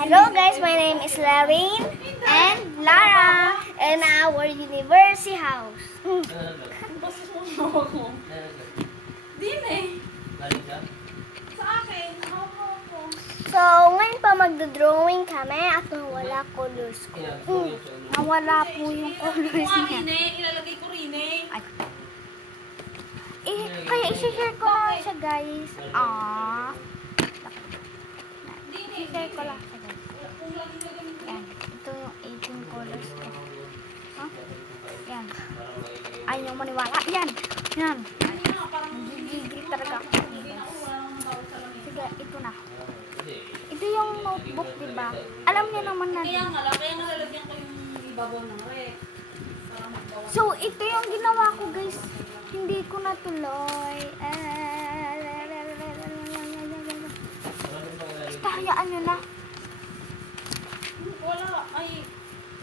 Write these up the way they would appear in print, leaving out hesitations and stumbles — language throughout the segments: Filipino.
Hello guys, my name is Lorraine and Lara in our university house. Basta mo hawak mo. Din eh. Sa akin, hawak ko. So, ngayon pa magdodrawing kami at nawala colors ko. Nawala po yung colors Kung niya. akin eh, ilalagay ko rin eh. Ay. Kaya isi-share ko lang siya guys. Din eh. I-share ko lang siya guys. Kung laging gagamit ko. Yan. Ito yung 18 colors ko. Yan. Ayaw nyo maniwala. Yan. Yan. Hindi nga, parang Gigigil talaga ako. hindi ako, wala namang tawag sa lamig. Sige, ito na. Ito yung notebook, diba? Alam niyo naman na. Kaya nga lalagyan ko yung ibabaw ng rek. Para magbawas. So, ito yung ginawa ko, guys. Hindi ko natuloy. Istayaan nyo na. Wala, ay,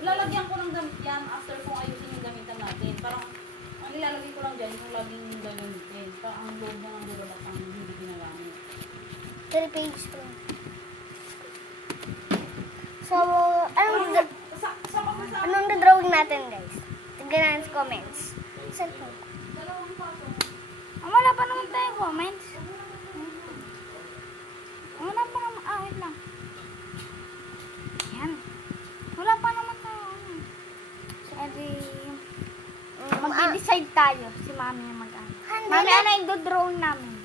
lalagyan ko ng damit yan after kung ayusin yung gamitan natin. Parang, ang ilalagay ko lang dyan, yung laging gagamitin. Parang ang load na ng develop ang hindi ginagamit. 3 pages to. So, anong drawing natin, guys? Tignan natin sa comments. Cellphone. Dalawang paso. Wala pa naman tayo comments. Wala pa naman. Wait lang. Yan. Wala pa naman tayo. So, edi, mag-decide tayo. Si Mami yung mag-ano. Mami, ano yung dodrawing namin?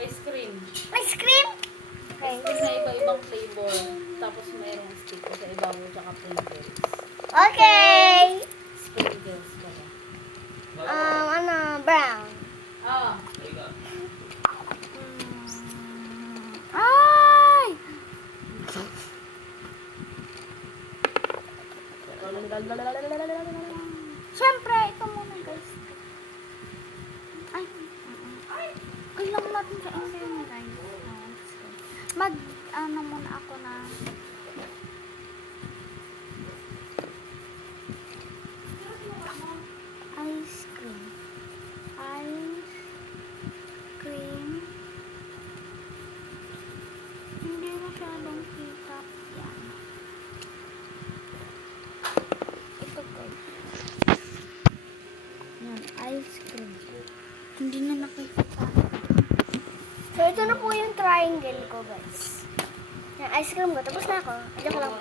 Ice cream. Ice cream? Ice cream na iba-ibang flavor. Tapos mayroong stick sa ibabaw tsaka sprinkles. Okay. Sprinkles ka ba? Brown. Ah, Ay! Siyempre, ito muna guys. Ay, kailangan natin sa internet guys. Ano muna ako na ice cream. Ice cream. Hindi masyadong kita. Yan. Ito po. Yan, ice cream. Hindi na nakikita. So, ito na po yung triangle ko, guys. Yan, ice cream ko. Tapos na ako. Adyo ko lang.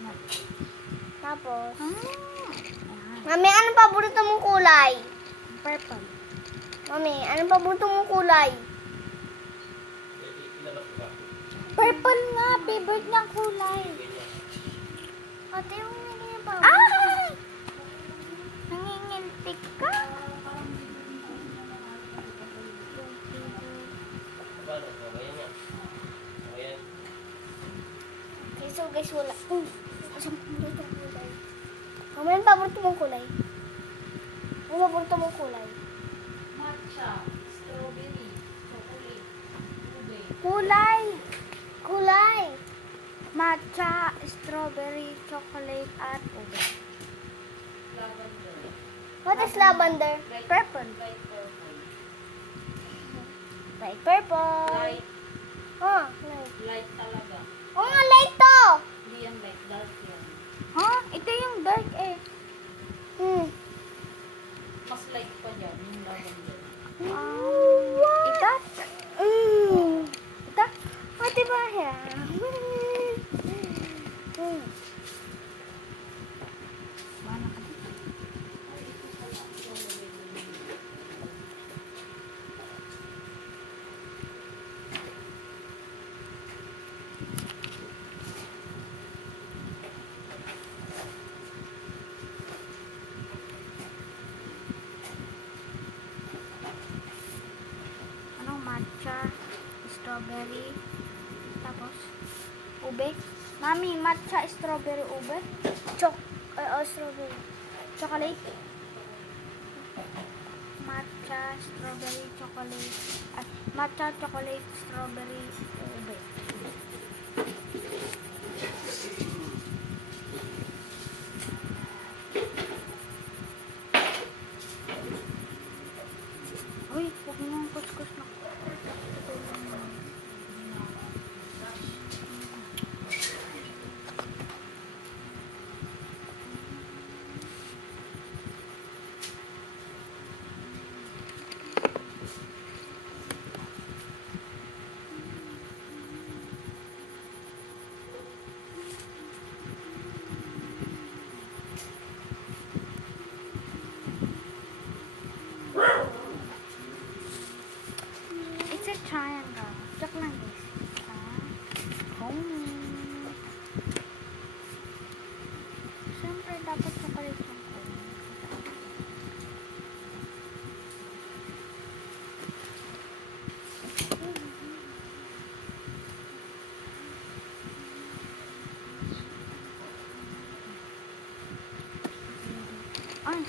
Yan. Tapos, Mami, anong paborito mong kulay? Purple. Mami, anong paborito mong kulay? Purple nga, favorite niyang kulay. Ate, yung hindi niya pa. Nangingilpik ka. Okay, so guys, wala. Asang paborito mong kulay? Mami, anong paborito mong kulay? Anong paborito mong kulay? matcha, strawberry, chocolate, ube. Kulay. Kulay. Matcha, strawberry, chocolate, at ube. Lavender. What is lavender? Purple. Light purple. Light purple. Light. Light. Light talaga. Oh, nga, light to. Hindi yan light, dark yan. Ito yung dark eh. Mas light pa dyan, yung lavender. Ito? Ito? Ate ba yan? Mana ka dito? Matcha, strawberry, tapos ube. Mami, matcha, strawberry, ube. Strawberry. Chocolate. Matcha, strawberry, chocolate. Matcha, chocolate, strawberry, ube. Uy, huwag mo. kuskus na. It's a triangle. Joke lang guys. Siyempre dapat kapalit yung cone. Ay,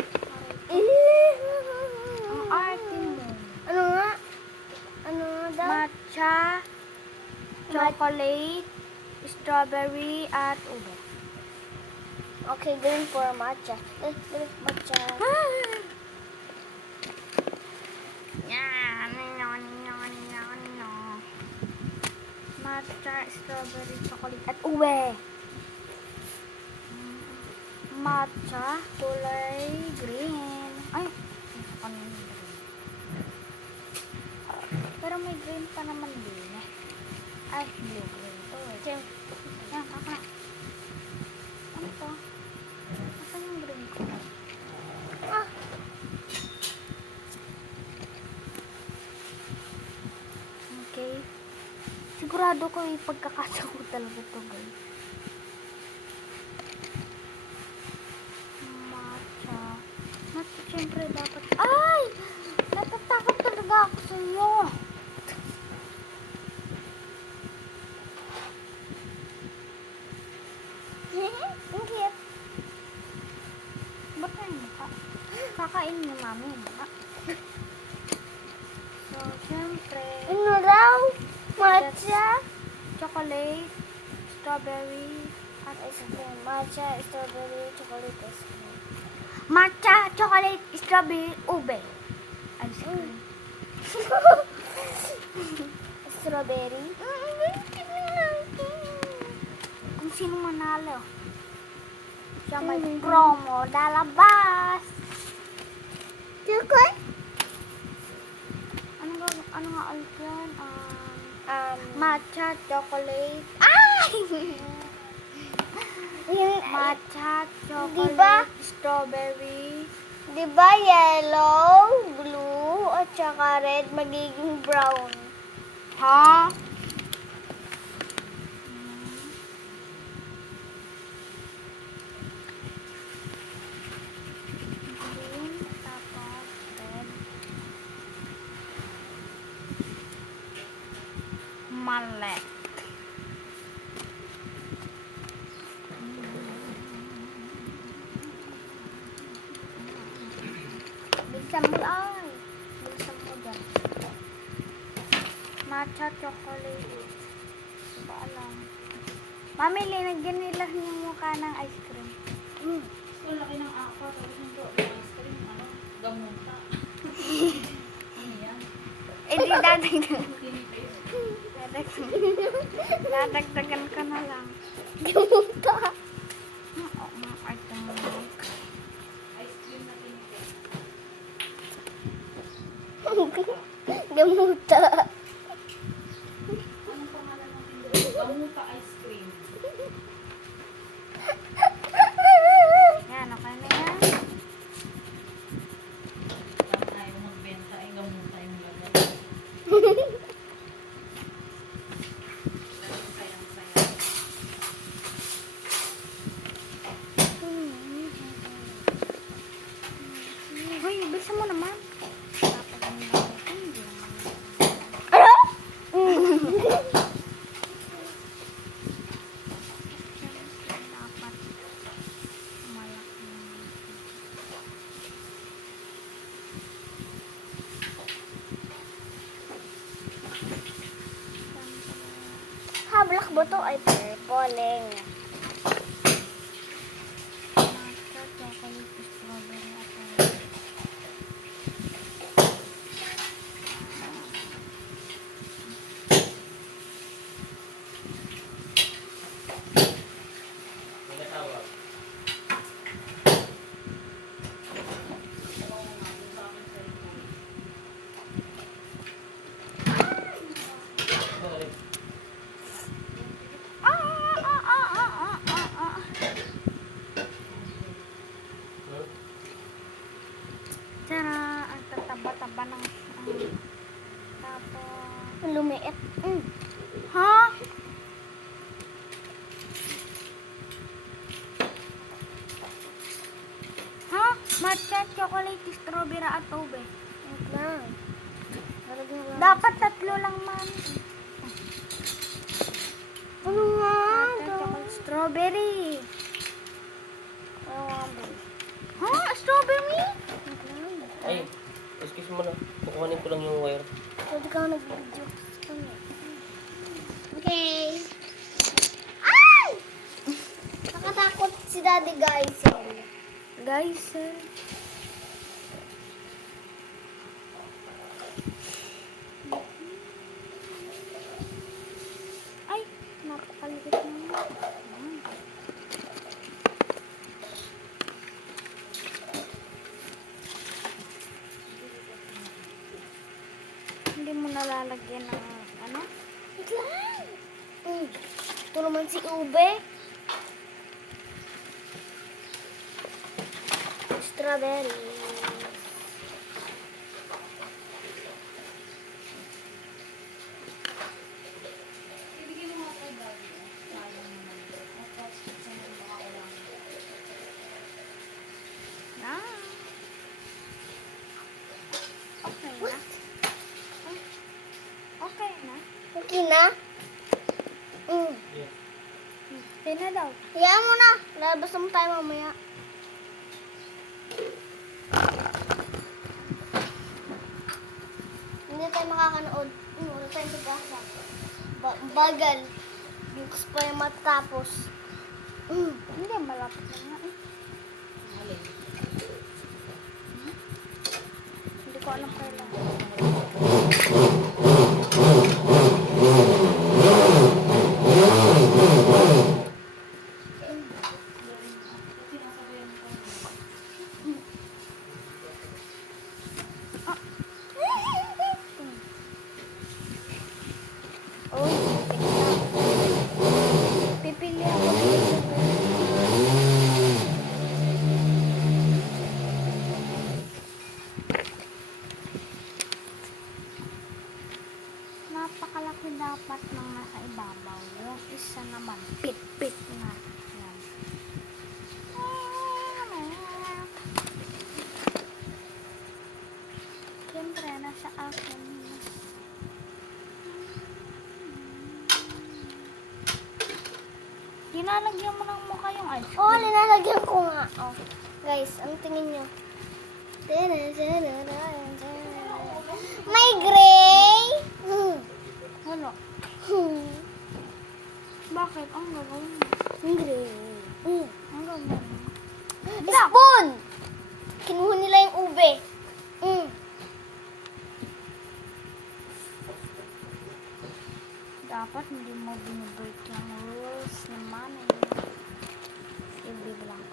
ang arte mo. Ano nga? Ano nga daw? Matcha, chocolate, strawberry, at ube. Okay, going for matcha. Matcha. Matcha, strawberry, chocolate, at ube. Matcha, kulay green. Ay, ano yung green? Pero may green pa naman din eh. Ay, blue green. Oh, yan, kaka. Ano to? Asan yung green ko? Ah! Okay. Sigurado ko may pagkakasagot talaga to guys. Matcha. Matcha, syempre dapat. Ay! Natatakot talaga ako sa iyo. Ang cute. Ba't na yung mukha? Kakain ni mami yung mukha. So, syempre, Ano raw? Matcha? chocolate, strawberry, at Ice cream. Matcha, strawberry, chocolate ice cream. matcha, chocolate, strawberry, ube. Ice cream. Strawberry. Kung sino manalo, siya may promo lalabas. Chocolate? Ano nga ulit yun? Um, Matcha, chocolate. Ay! yung, Matcha, chocolate, Diba? strawberry. di ba yellow, blue, at saka red, magiging brown? Ha? Green, tapos red. Mali. Bilisan mo ay. Bilisan mo dyan. Matcha chocolate. Hindi ko alam. Mami, linagyan nila yung mukha ng ice cream. So, laki ng aqua. Tapos nito, ice cream, ano, gamuta. Ano yan? Eh, di dadagdagan. Tinipid. Dadagdagan ka na lang. Gamuta. Oo, mga arte mo. Ice cream na tinipid. Gamuta. Anong pangalan ng tinipid? Gamuta ice cream. Yan, okay na yan. Parang ayaw magbenta, ay gamuta yung lagay. Sayang-sayang. Hoy, bilisan mo naman. Papaganda ko. Hindi naman. Ano? Siyempre, dapat malaki. Black ba to? Ay, purple. Matcha, chocolate, strawberry, at Tapos, lumiit. Ha? Ha? Matcha, chocolate, strawberry at ube. Wait lang. Lalagyan ko lang. Dapat tatlo lang man. Ano nga? Matcha, chocolate, strawberry. Ano nga ba? Ha? Strawberry? Wait lang. Ay, excuse mo na. Kukuhanin ko lang yung wire. Pwede ka nag-video sa kanya. Okay. Ay! Nakatakot si Daddy guys. Guys, ay, napakalikit naman. Hindi mo nalalagyan ng ano? Wait lang. Ito naman si Ube. Strawberry. Ibigay mo nga kay Daddy. Sayang naman. Tapos, sa mga baka ulang. Na. Okay na. What? Okay na. Okay na? Okay na daw. Hayaan mo na. Lalabas naman tayo mamaya. Hindi tayo makakanood. Wala tayong pagkasa. Bagal. Bukas pa yung matapos. Hindi, malapit na nga eh. Alin. Hindi ko alam kailan. Sinasabayan ko. Oh, pipili ako ng napakalaki dapat ng nasa ibabaw. Yung isa naman, pit-pit na. Yan. Siyempre, nasa akin. Dinalagyan mo ng mukha yung ice Oh, cream. linalagyan ko nga. Oh. Guys, ang tingin nyo. May gray. Wala. Bakit? Ang gagawin mo. May gray. Ang gagawin mo. Spoon! Kinuha nila yung ube. Dapat hindi mo binibreak yung rules ni mami. Ibig lang.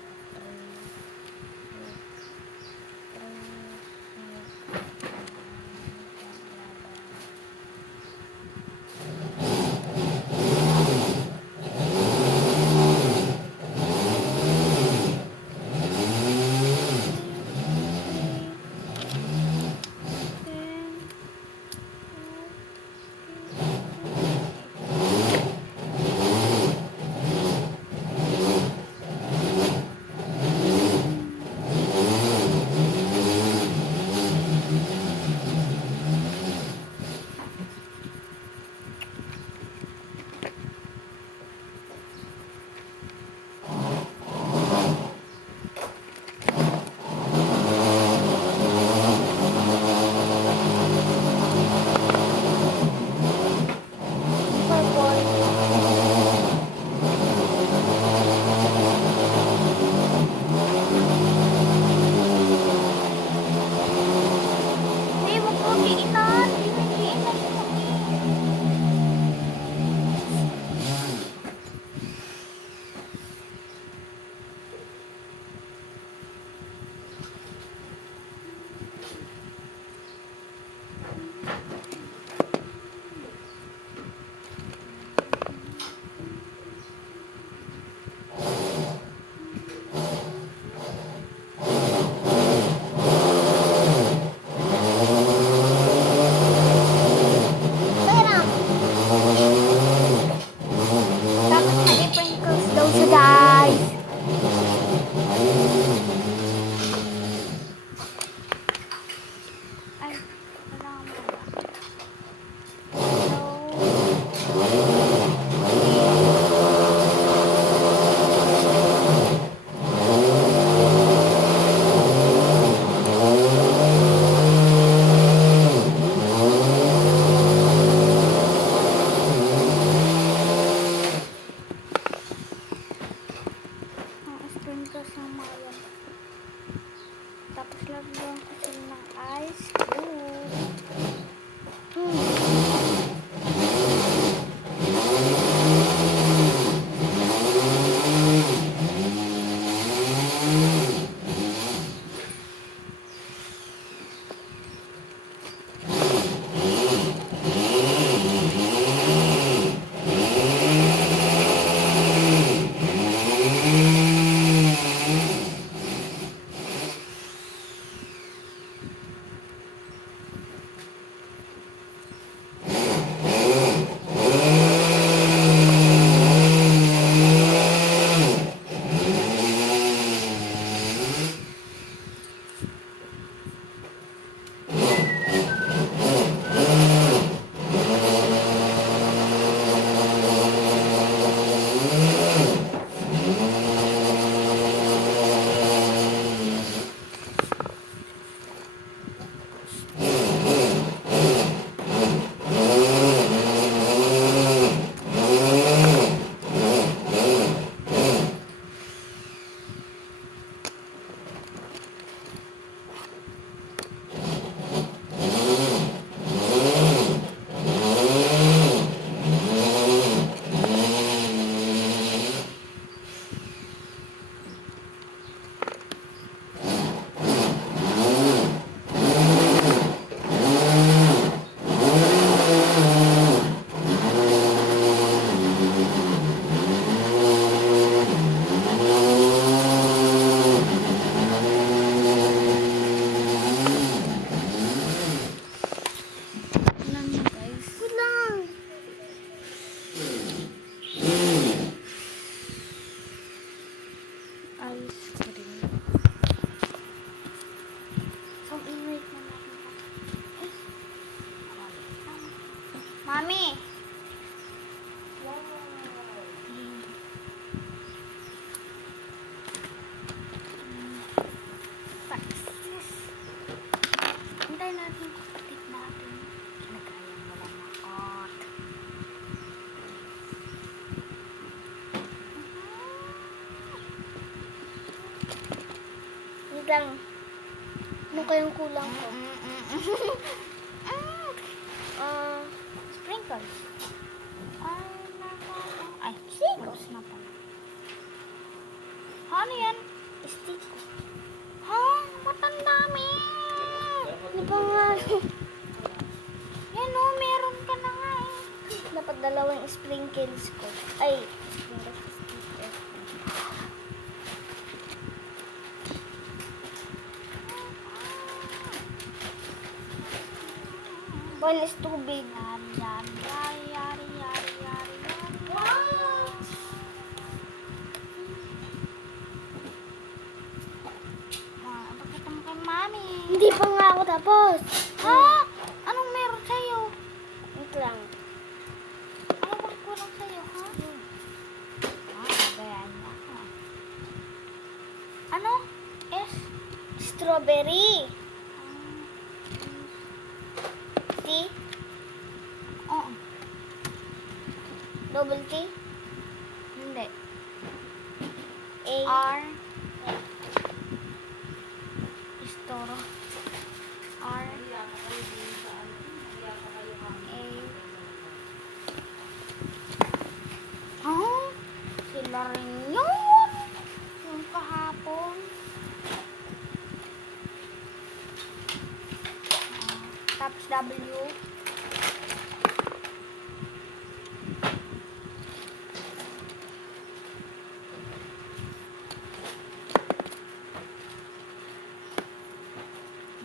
Mami! Success! Hintayin natin yung kapatid natin. Kinagayan mo lang makot. Wait lang. Ano kayong kulang ko? Sprinkles. Ay, nako. Ay, sprinkles na pala. Ano yan? Stick. Ha? Ba't ang dami? Ano ba nga? Yan o, meron ka na nga eh. Dapat dalawang sprinkles ko. Ay, sprinkles. Stick. One is tubig. Yari, yari, yari, yari, yari, yari, yari. What? Pakita mo kay mami. Hindi pa nga ako tapos. Ha? Anong meron sa'yo? Wait lang. Ano bang kulang sa'yo, ha? Nagayan niya ako. Ano? S? Strawberry. T. Oo. Double T. Hindi. A. R. Istoro. R. A. Huh? Sila rin yun. Yung kahapon. Tapos W.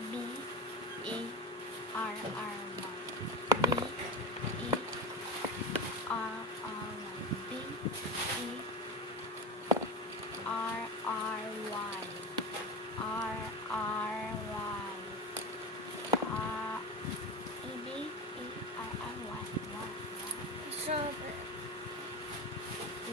B. E. R. R. Y. B. E. R. R. Y. B. E. R. R. Y. R. R. Y. E. B. E. R. R. Y. Strawberry.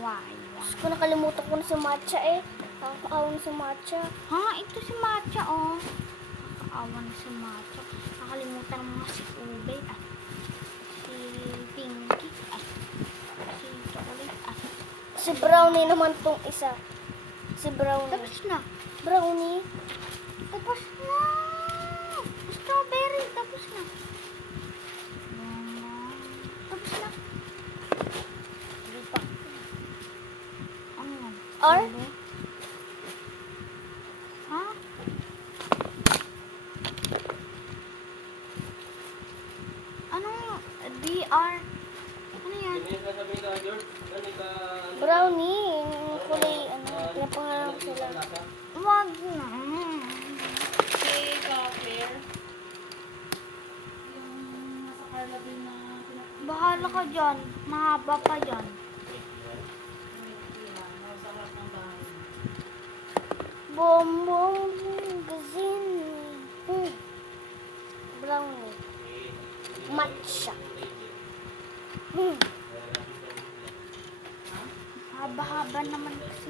Y. Gusto ko nakalimutan ko na si Matcha eh. Nakakaawa na si Matcha. Ha? Ito si Matcha, oh. Nakakaawa na si Matcha. Nakalimutan mo nga si Ube, at si Pinky, at si Chocolate, at Si Brownie naman tong isa. Si Brownie. tapos na. Brownie. Tapos na. Strawberry, tapos na. Tapos na. Hindi pa. Ano yan? R? Ube? Ha? Anong DR? Ano yan? Brownie. Yung kulay, ano, pinapangalan ko sila. Wag na. Okay, Copper. Yung nasa Carla din na pinapakita. Bahala ka dyan. Mahaba pa dyan. Nasa harap ng bahay. Bonbon Gazini. Brownie. Matcha. Haba-haba naman kasi.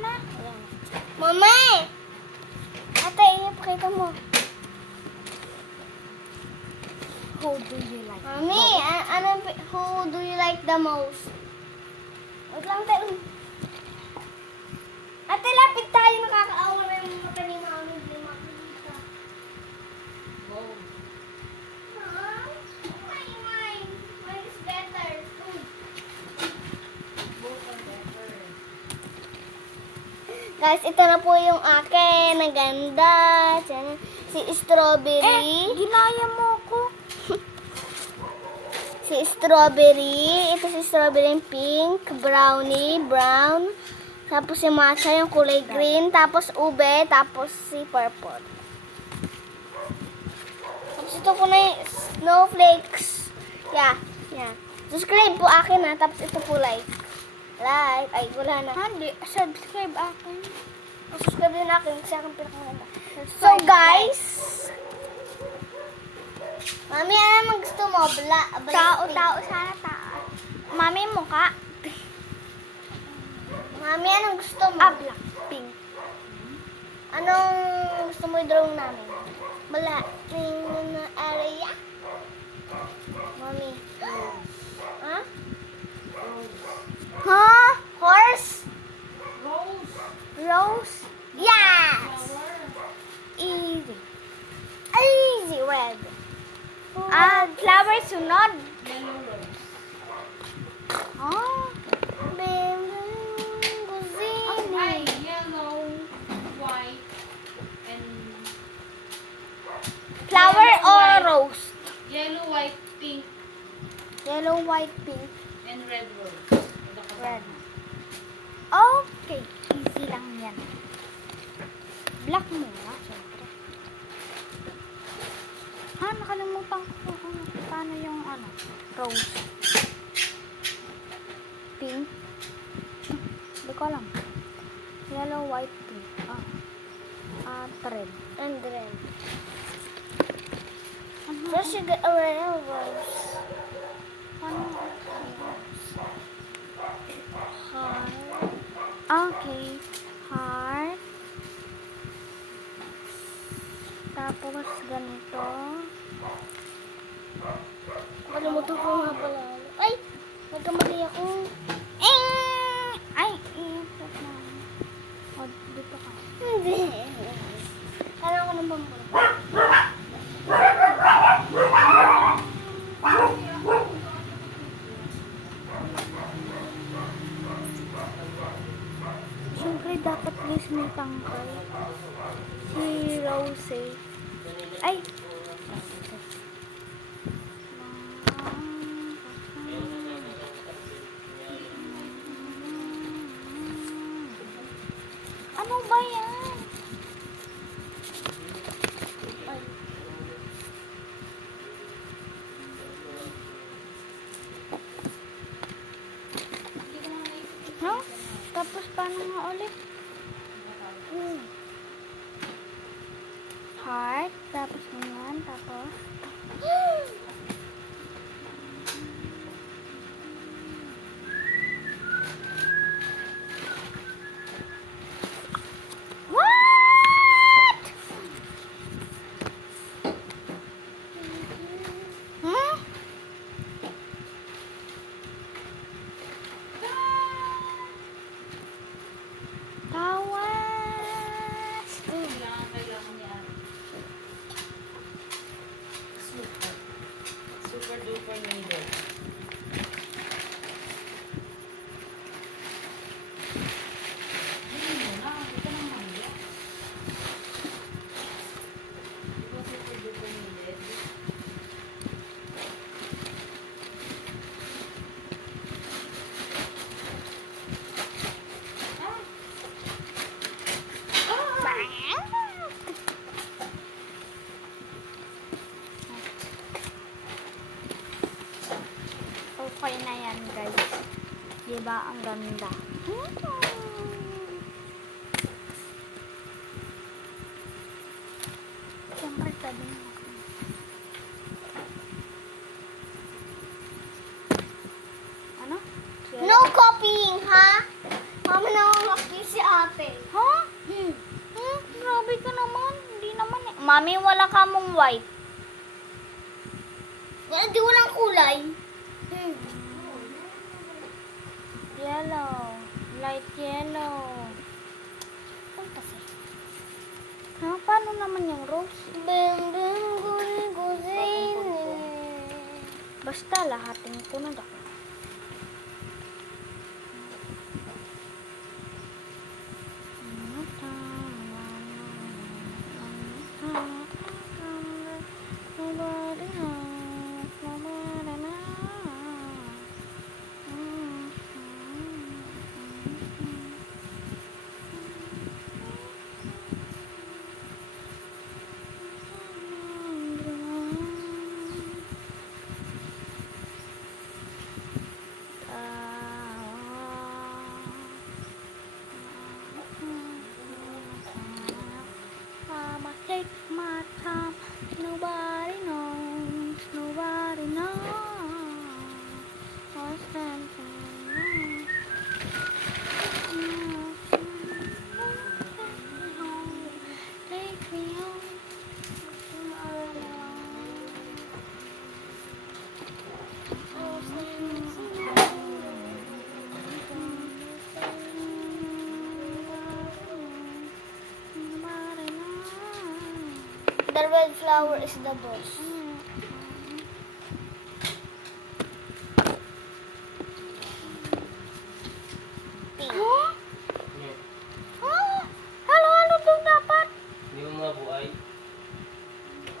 na. Mami! Ate, ipakita mo. Who do you like? Mami, who do you like the most? Wait lang tayo. Ate, lapit tayo. Nakakaawa na yung mata ni Mami. Hindi makikita. Mine is better. Guys, ito na po yung akin. Ang ganda. Tiyan. Si Strawberry. Ginaya mo ako. Si Strawberry. Ito si Strawberry yung pink. Brownie, brown. Tapos si Matcha yung kulay green. Tapos ube. Tapos si purple. Tapos ito po na yung snowflakes. Yeah. Yeah. Subscribe po akin ha. Tapos ito po like. Like. Ay, wala na. Hindi, subscribe akin. Subscribe din akin kasi akin pinakaganda. So guys. Mami, ano naman gusto mo? Tao, sana tao. Mami, mukha. Mami, anong gusto mo? Blackpink. Anong gusto mo i-draw namin? Blackpink na area? Mami. Ha? Ha? Horse? Rose. Rose? Yes! Easy. Easy red. Flower sunod. Yellow rose. Oh. Ay, yellow, white, and... Flower Yellow, or white. rose? Yellow, white, pink, Yellow, white, pink. and red rose. Red. Okay, easy lang yan. Black muna, syempre. Nakalimutan ko kung paano yung rose. Pink. Hindi ko alam. Yellow, white, pink. Red. And red. Ano? First you get a red rose. Paano? Heart. Okay. Heart. Tapos ganito. Kalimutan ko nga pala. Ay! Nagkamali ako. Ay! Ikot na. O, dito ka. Hindi. Kailangan ko ng bamboo. Siyempre, dapat guys may tangkay. Si Rose. Ay! Ano ba yan? No? Tapos paano nga ulit? Heart, tapos ganyan, tapos what? Hmm? Tawas! Kailangan niya. Super duper needed. Hindi mo na. Ito naman yan. Ito super duper needed. Okay na yan, guys. Diba ang ganda? Siyempre, sabi mo ako. Ano? No copying, ha? Mama, no copy si kalahati. Ha? Grabe ka naman. Hindi naman eh. Mami, wala ka mong white. Di walang kulay. Yellow. Light yellow. Ha? Paano naman yung rose? Basta lahatin ko na daw. I'ma take my time. Nobody knows. Nobody knows. What's that? Take me home. The red flower is the boss. Huh? Halo-halo daw dapat. Hindi mo mga buhay.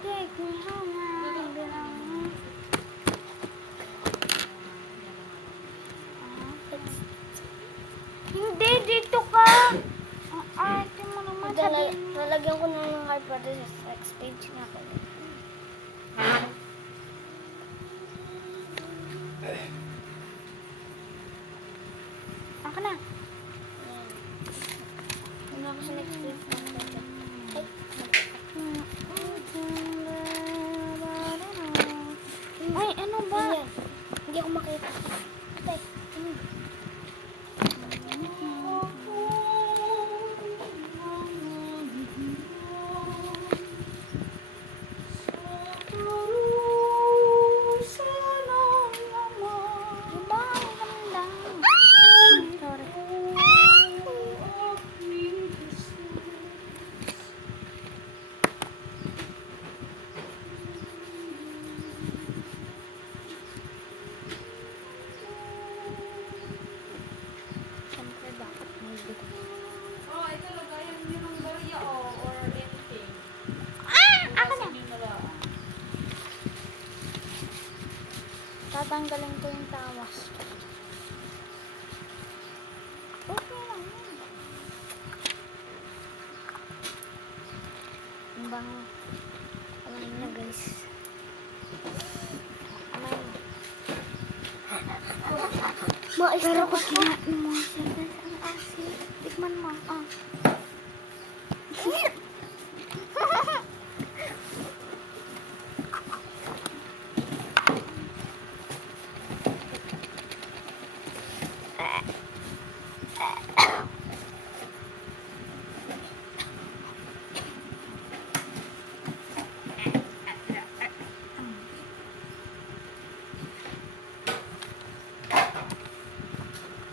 Take me home. Hindi, dito ka. Ang arte mo naman sabihin mo. Lalagyan ko na ng heart para sa next page na ako. Ako na. Ano ako sa next page na ako. Ay, ano ba? Yan. Hindi ako makita. Ate. Diba? Ang ganda. Sorry. Siyempre, bakit may dito? Oh, ito lagayan nyo ng barya or anything. Ako na. Sabihin na lang. Tatanggalin ko yung tawas. Okay lang yun. Ang bango. Alam na guys. Amay mo. Pero pag kinain mo siya guys, ang asin. Tikman mo. Ah.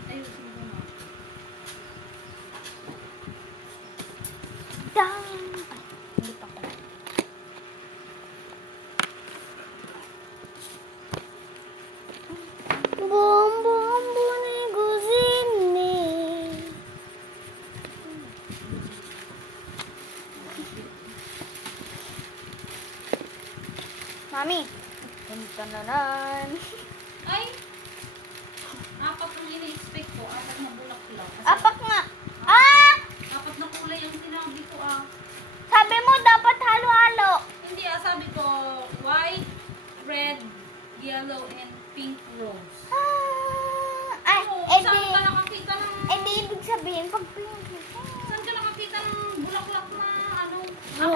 Ayusin ko na. Dang! Ay, hindi pa pala. Bombo ni Guzini. Mami! Punta na nan. Ay! Apat ang ini-expect ko. Apat na bulak-bulak. Kasi Apak nga! Ah! apat na kulay ang sinabi ko ah. Sabi mo dapat halo-halo. Hindi ah, sabi ko white, red, yellow, and pink rose. Ay, Oh, edi, saan ka nakakita ng... edi ibig sabihin, pag pink. Saan ka nakakita ng bulaklak na ano? Oh.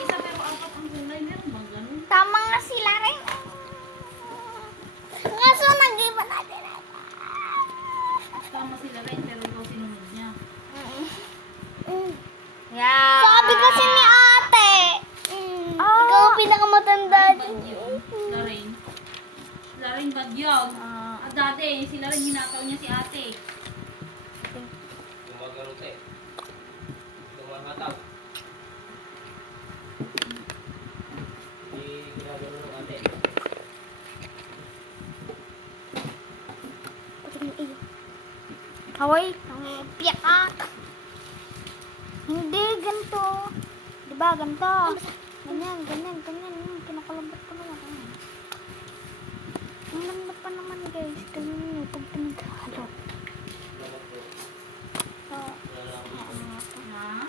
Isa pero apat ang kulay. Meron bang ganun? Tama nga sila rin. Ngaso nag-iba natin. Tama sila rin pero ikaw sinunod niya. Yun. At dati, sila rin hinataw niya si ate. Gumagarote. Gumahataw. Hindi ginagano ng ate. Haway, piyak. Hindi, ganito. Diba, ganito. Ganyan. Kinakalabot ko naman. Ang ganda pa naman, guys. Tingnan niyo, pag pinaghalo. Ha?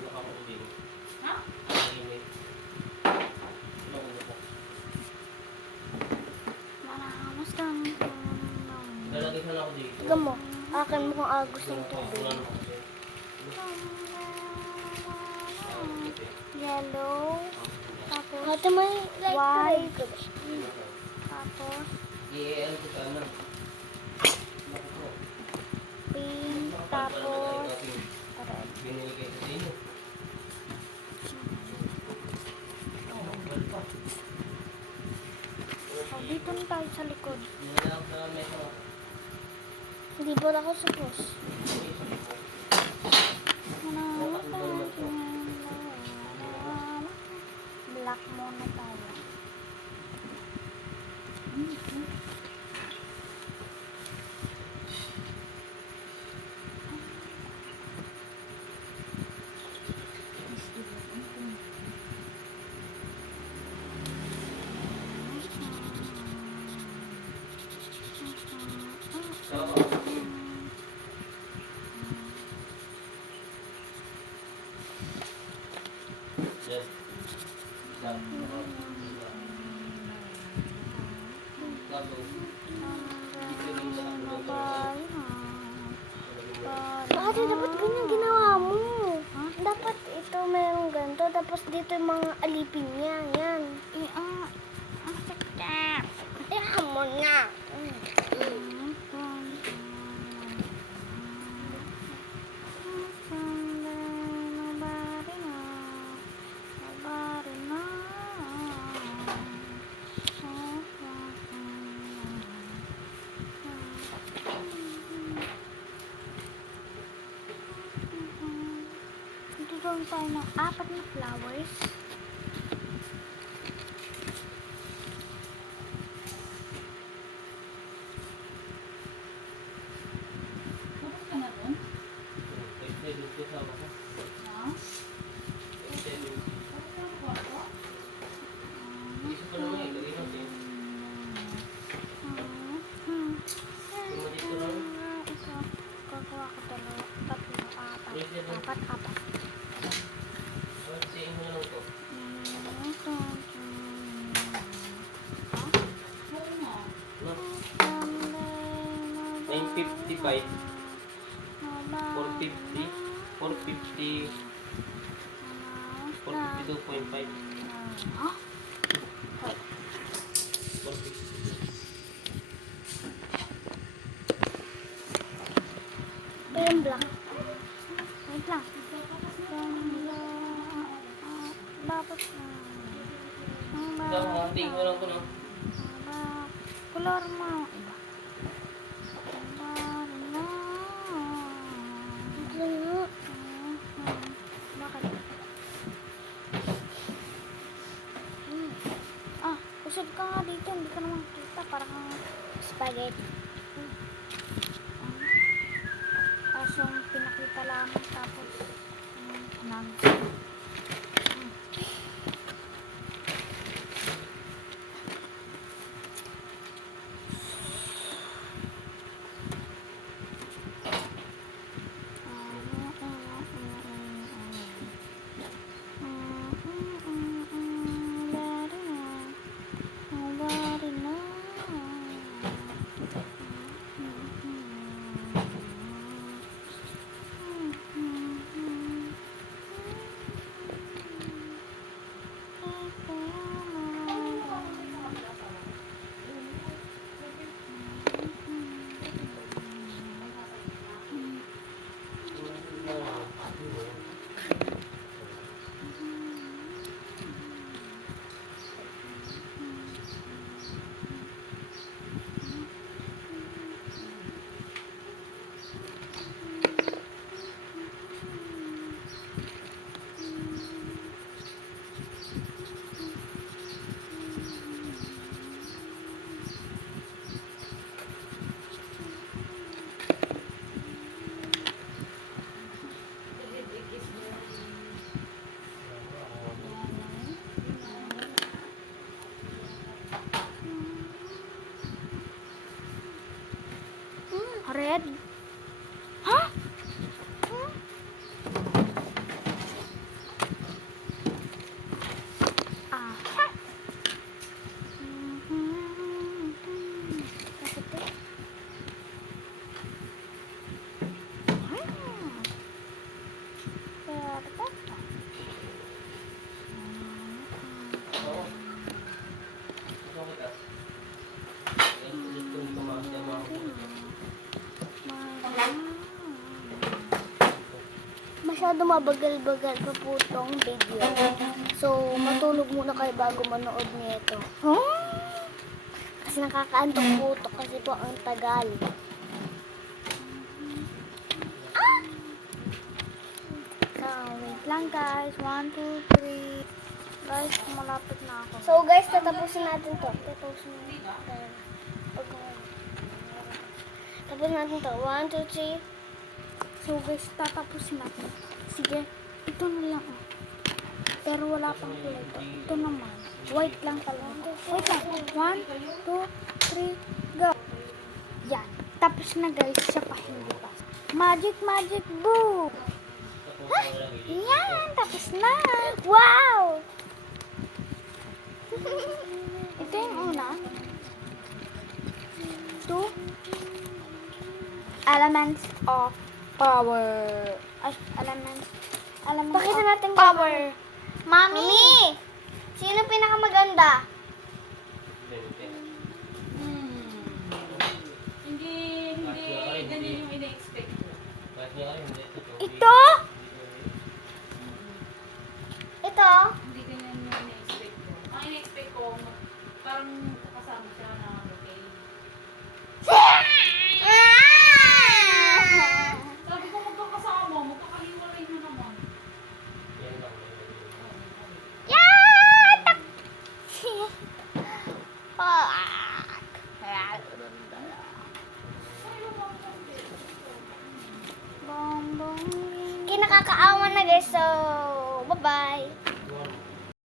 Nakakaudin. Ha? Mainit. Nakaulo ko. Maramas lang. Lalagay sana ako dito. Tignan mo. Akin mo kung agos ng Wala tubig. naman kasi. Yellow. Tapos, Ate, may light White. ka ba? tapos, I-ano ko sana. Naku po. pink. Nakapal Tapos, natin. red. Binili kayo sa inyo. Nakapal pa. So, dito na tayo sa likod. Dinala ko sa mesa ako. Hindi ba ako supos? Black muna tayo. Yes. Done. Gago. Ate, dapat ganyan ginawa mo. Dapat ito mayroong ganito. Tapos dito yung mga alipin niya. Yan. Ang sakit. Ayan mo na. Magkakaroon tayo ng 4 na flowers. Tapos ka na dun? Excited ko sa ako. Ha? Excited. Tapos ka na kwarto? Isa pa naman eh. Lagay natin. Kung dito lang. Ito, gagawa ko tatlo, 4. Excited. 4. Siyain mo na lang ito. Oo nga. No? 955. 450. 450. 452.5. Ha? 450. Ito yung black. Wait lang. Dapat Ito, hatiin mo lang ito no. color mo iba. Ito nga. Bakit? Usod ka nga dito. Hindi ka naman kita. Parang spaghetti. Tapos yung pinakita lang. Tapos announcement. red? Huh? Aha. Bakit eh? Ito kita. Ito yung tumakas na mga Masyado mabagal-bagal pa po tong video. So, matulog muna kayo bago manood nito. Kasi nakakaantok po ito kasi po ang tagal. So, wait lang guys. 1, 2, 3. Guys, malapit na ako. So guys, tatapusin natin to. Tatapusin natin. Tapusin natin to. 1, 2, 3. So guys, tatapusin natin. Sige, ito na lang. Pero wala pang kulay ito. Ito naman. White lang talaga. Wait lang. 1, 2, 3, go. Yan. Tapos na guys. Siya pa hindi pa. Magic, magic, boo! Ha? Yan. Tapos na. Wow! Ito yung una. 2. Elements of power. Ay, elements. Elements Pakita of natin power. Mami! Sino pinakamaganda? Hindi ganyan yung ina-expect ko. kahit nga kayo, hindi ito. Ito? Ito? Hindi ganyan yung ina-expect ko. Ang ina-expect ko, parang kasama siya na